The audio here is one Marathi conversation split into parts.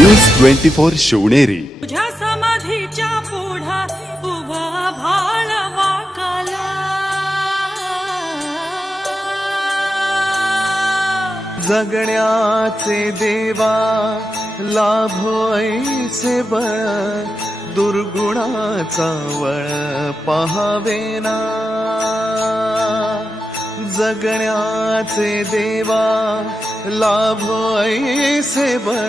News twenty four Shivneri. तुझ्या समाधीच्या पुढा उभा भाळ वाकाला जगण्याचे देवा लाभोयचे बळ दुर्गुणाचा वळ पहावेना जगण्याचे देवा लाभोयचे बळ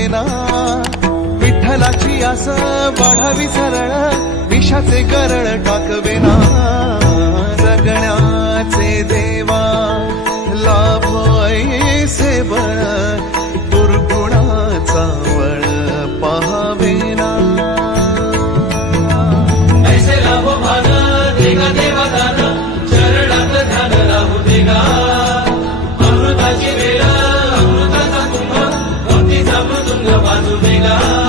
झाकवेना विठ्ठलाची आस वाढावी सरळ विषाचे गरळ टाकवेना जगण्याचे 나.